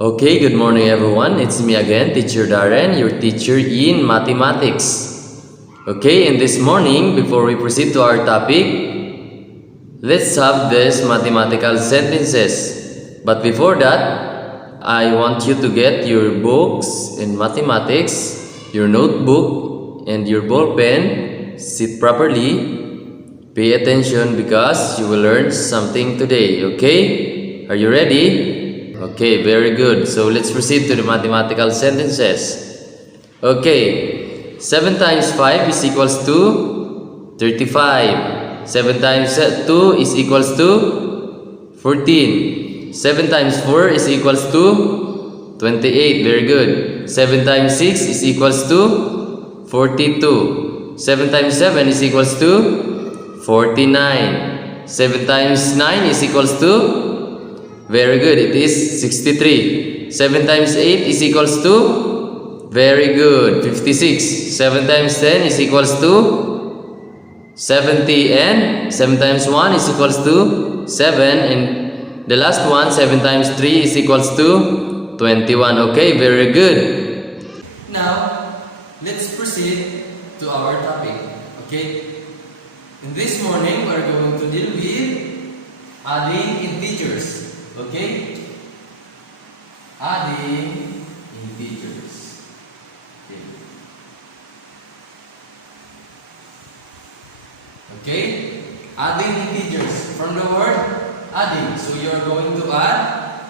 Okay, good morning everyone. It's me again, Teacher Daren, your teacher in mathematics. Okay, and this morning, before we proceed to our topic, let's have these mathematical sentences. But before that, I want you to get your books in mathematics, your notebook, and your ball pen. Sit properly. Pay attention because you will learn something today, okay? Are you ready? Okay, very good. So let's proceed to the mathematical sentences. Okay, 7 times 5 is equals to 35. 7 times 2 is equals to 14. 7 times 4 is equals to 28. Very good. 7 times 6 is equals to 42. 7 times 7 is equals to 49. 7 times 9 is equals to, very good, it is 63. 7 times 8 is equals to, very good, 56. 7 times 10 is equals to 70, and 7 times 1 is equals to 7, and the last one, 7 times 3 is equals to 21. Okay, very good. Now, let's proceed to our topic. Okay, in this morning we are going to deal with adding integers. Okay, adding integers. Okay, adding integers from the word adding. So you are going to add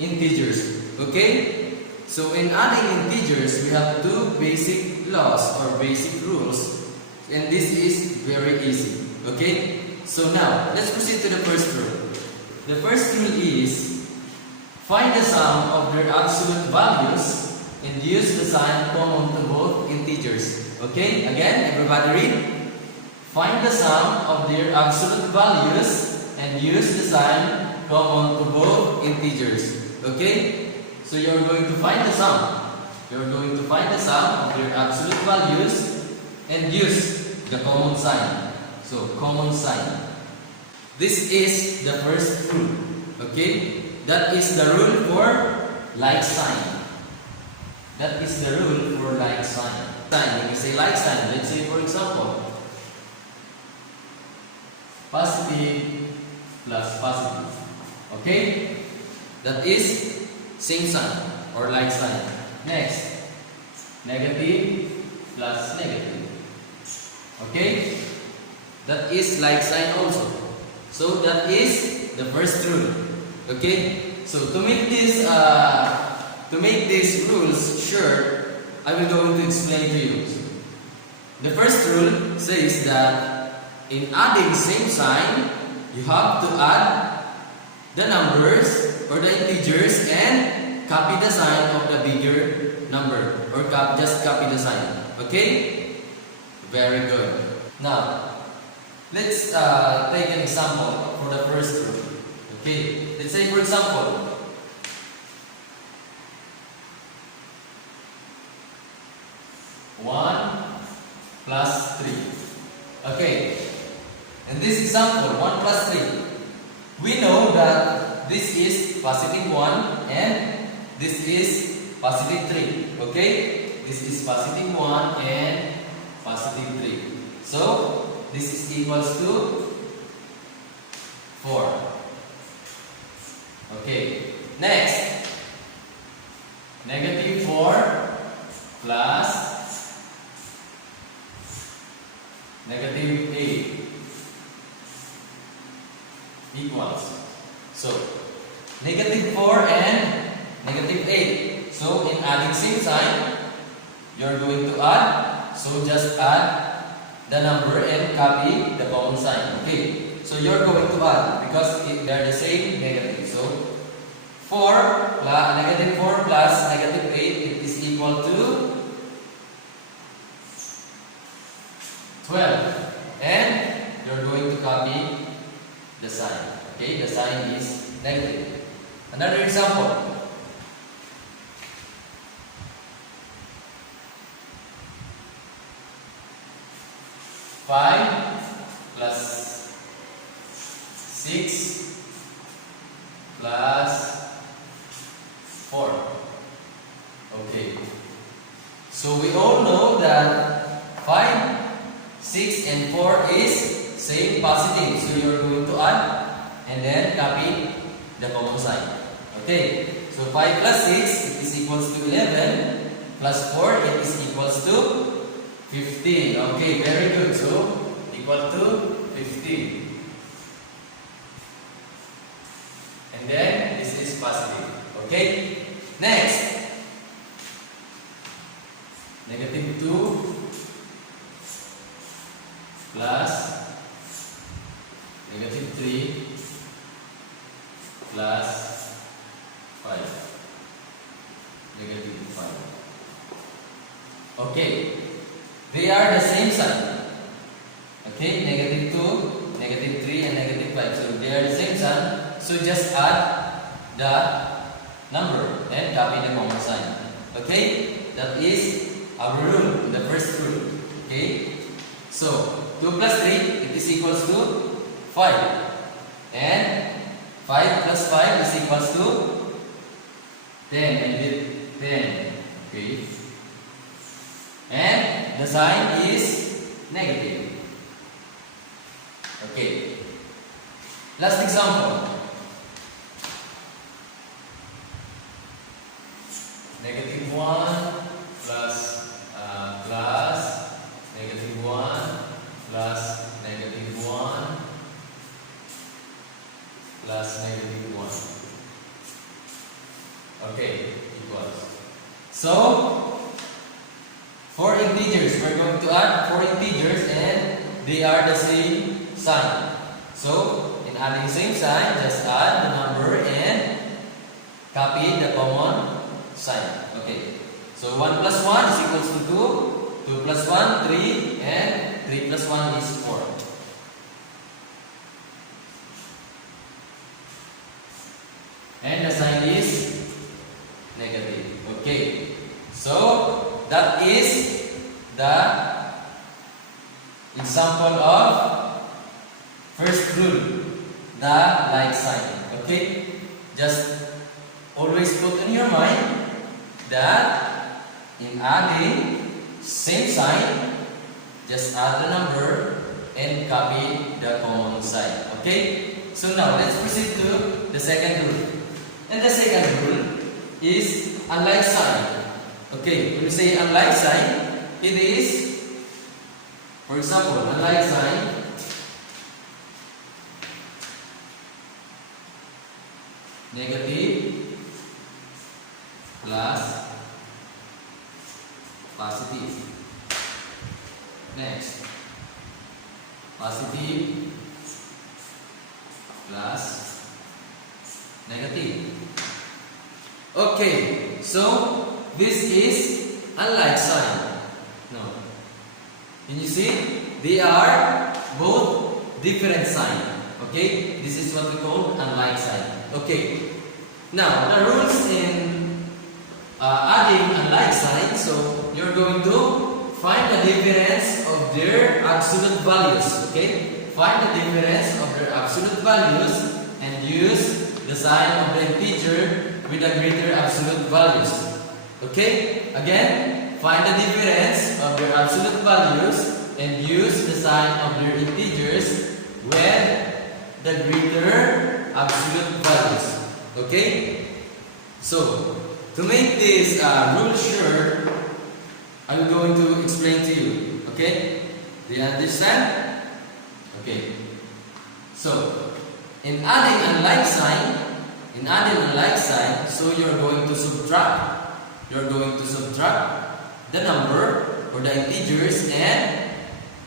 integers. Okay, so in adding integers, we have two basic laws or basic rules, and this is very easy. Okay, so now let's proceed to the first rule. The first rule is find the sum of their absolute values and use the sign common to both integers. Okay, again, everybody read. Find the sum of their absolute values and use the sign common to both integers. Okay, so you are going to find the sum. You are going to find the sum of their absolute values and use the common sign. So, common sign. This is the first rule. Okay? That is the rule for like sign. That is the rule for like sign. When you say like sign, let's say for example, positive plus positive. Okay? That is same sign or like sign. Next, negative plus negative. Okay? That is like sign also. So that is the first rule. Okay? So to make these rules sure, I will going to explain to you. The first rule says that in adding same sign, you have to add the numbers or the integers and copy the sign of the bigger number, or just copy the sign. Okay? Very good. Now, let's take an example for the first rule. Okay, let's say for example, 1 plus 3. Okay, in this example, 1 plus 3, we know that this is positive 1 and this is positive 3. Okay, this is positive 1 and positive 3. So, this is equals to 4. Okay. Next, negative 4 plus negative 8 equals. So, negative 4 and negative 8. So, in adding same sign, you're going to add. So, just add the number and copy the common sign. Okay, so you're going to add because they're the same negative. So 4 plus negative 4 plus negative 8, it is equal to 12, and you're going to copy the sign. Okay, the sign is negative. Another example. 5 plus 6 plus So we all know that 5, 6 and 4 is same positive. So you're going to add and then copy the common sign. Okay. So 5 plus 6 it is equals to 11 plus 4 it is equals to 15. Okay, very good. So equal to 15. And then this is positive. Okay. Next. Negative 2 plus negative 3 plus 5. Negative 5. Okay. They are the same sign. Okay. Negative 2, negative 3 and negative 5. So they are the same sign. So just add the number and copy the common sign. Okay. That is our rule, the first rule. Okay. So 2 plus 3 it is equals to 5. And 5 plus 5 is equals to 10. I did 10. Okay. And the sign is negative. Okay. Last example. Negative 1 plus negative 1 plus negative 1 plus negative 1. Okay, equals. So, 4 integers. We're going to add 4 integers and they are the same sign. So, in adding same sign, just add the number and copy the common sign. Okay. So 1 plus 1 is equals to 2. 2 plus 1, 3. And 3 plus 1 is 4. And the sign is negative. Okay. So that is the example of first rule, the like sign. Okay. Just always put in your mind that in adding same sign, just add the number and copy the common sign. Okay? So now let's proceed to the second rule. And the second rule is unlike sign. Okay, when we say unlike sign, it is, for example, unlike sign negative plus positive. Next, positive plus negative. Okay, so this is unlike sign. No. Can you see? They are both different sign. Okay, this is what we call unlike sign. Okay, now the rules in adding unlike sign. So you're going to find the difference of their absolute values. Okay, find the difference of their absolute values and use the sign of the integer with the greater absolute values. Okay, again, find the difference of their absolute values and use the sign of their integers with the greater absolute values. Okay, so to make this rule sure, I'm going to explain to you. Okay, do you understand? Okay, so in adding unlike sign, so you're going to subtract. You're going to subtract the number or the integers and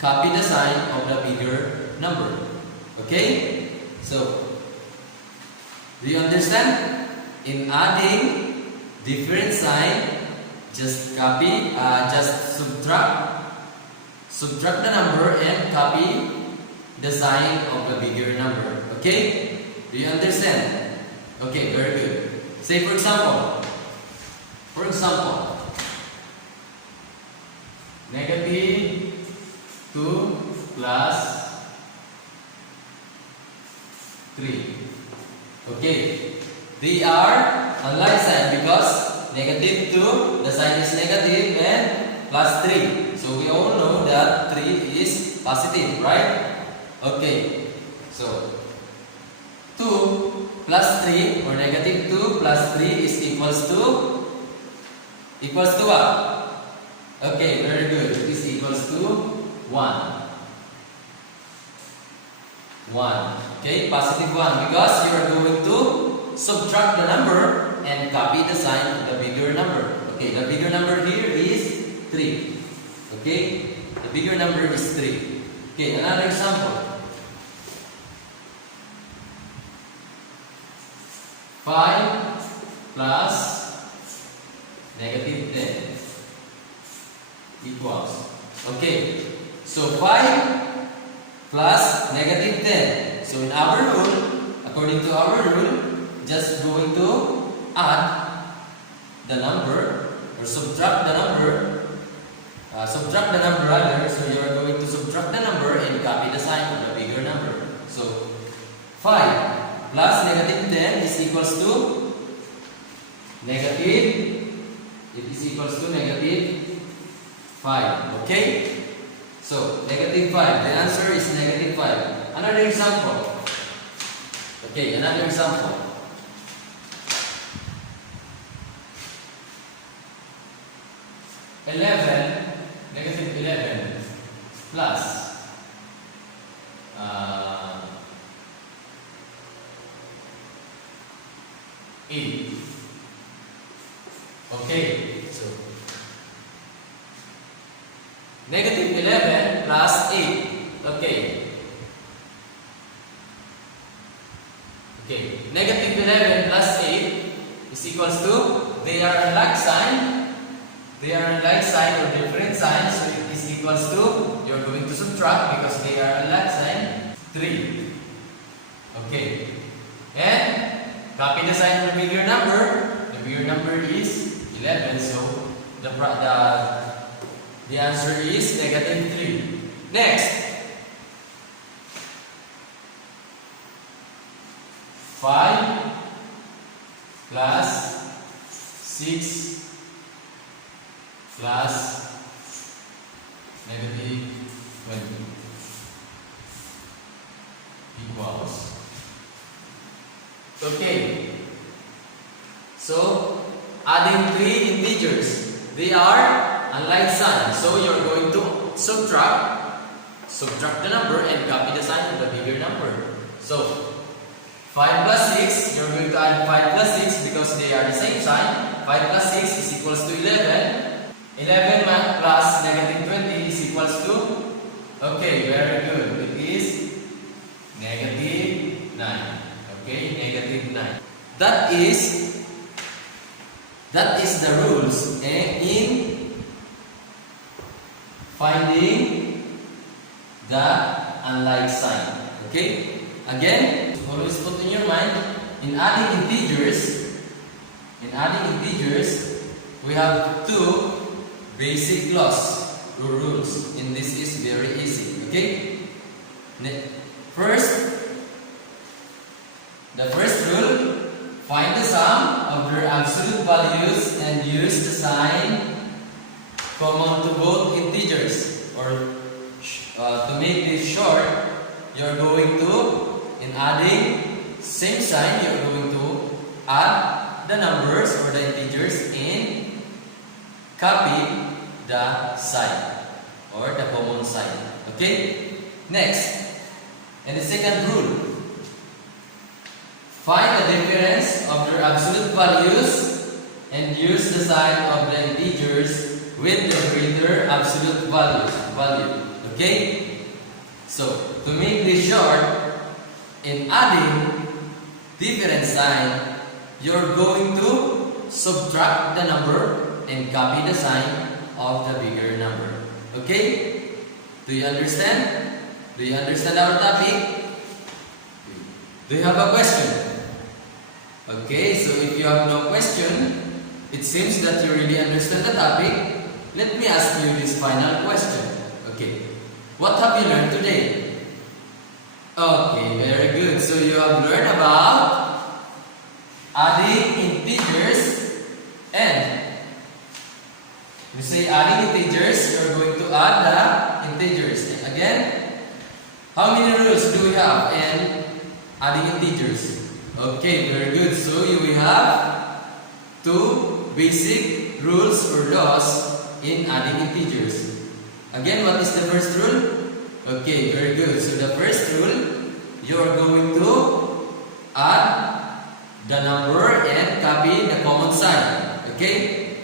copy the sign of the bigger number. Okay? So, do you understand? In adding different sign, just copy, just subtract the number and copy the sign of the bigger number. Okay? Do you understand? Okay, very good. Say for example, negative 2 plus 3. Okay, they are unlike sign because negative 2, the sign is negative, and plus 3. So we all know that 3 is positive, right? Okay, so 2 plus 3 or negative 2 plus 3 is equals to what? Okay, very good. It is equals to 1. 1. Okay, positive 1 because you are going to subtract the number and copy the sign of the bigger number. Okay, the bigger number here is 3. Okay, the bigger number is 3. Okay, another example. 5 plus negative 10 equals. Okay, so 5 plus negative 10. So in our rule, according to our rule, just going to add the number or subtract the number. Subtract the number rather. So you are going to subtract the number and copy the sign of the bigger number. So 5 plus negative 10 is equals to negative. It is equals to negative 5. Okay? So, negative 5. The answer is negative 5. Another example. Okay, another example. 11, negative 11 plus 8. Okay, so negative 11 plus 8. Okay. Okay. Negative 11 plus 8 is equals to, they are unlike sign. They are unlike sign or different signs. So it is equals to, you're going to subtract because they are unlike sign, 3. Okay. And copy the sign of the bigger number. The bigger number is 11. So the answer is negative 3. Next. 5 plus 6 plus negative 20 equals. Okay. So, adding 3 integers. They are unlike signs. So, you're going to subtract the number and copy the sign of the bigger number. So, 5 plus 6, you're going to add 5 plus 6 because they are the same sign. 5 plus 6 is equals to 11. 11 plus negative 20 is equals to, okay, very good. It is negative 9. Okay, negative 9. That is the rules in finding the unlike sign. Okay? Again, always put in your mind, in adding integers, we have 2 basic laws or rules, and this is very easy. Okay? The first rule, find the sum of their absolute values and use the sign common to both integers. Or to make this short, you're going to, in adding same sign, you're going to add the numbers or the integers and copy the sign or the common sign. Okay? Next, and the second rule, find the difference of their absolute values and use the sign of the integers with the greater absolute value. Okay? So, to make this short, in adding different sign, you're going to subtract the number and copy the sign of the bigger number. Okay? Do you understand? Do you understand our topic? Do you have a question? Okay, so if you have no question, it seems that you really understand the topic. Let me ask you this final question. Okay, what have you learned today? Okay, very good. So you have learned about adding integers And we say adding integers, you're going to add the integers. And again, how many rules do we have in adding integers? Okay, very good. So you will have two basic rules or laws in adding integers. Again, what is the first rule? Okay, very good. So the first rule, you are going to add the number and copy the common sign. Okay?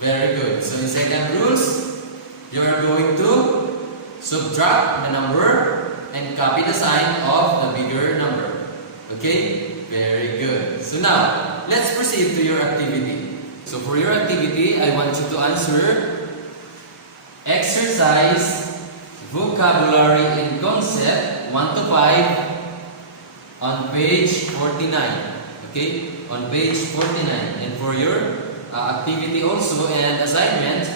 Very good. So in second rules, you are going to subtract the number and copy the sign of the bigger number. Okay? Very good. So now, let's proceed to your activity. So for your activity, I want you to answer exercise vocabulary and concept 1 to 5 on page 49. Okay? On page 49. And for your activity also and assignment,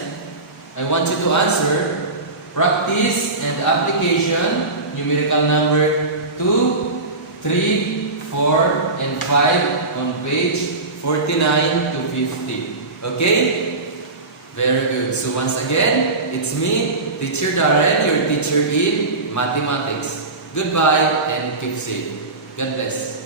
I want you to answer practice and application numerical number 2, 3, 4, and 5 on page 49 to 50. Okay? Very good. So once again, it's me, Teacher Daren, your teacher in mathematics. Goodbye and keep safe. God bless.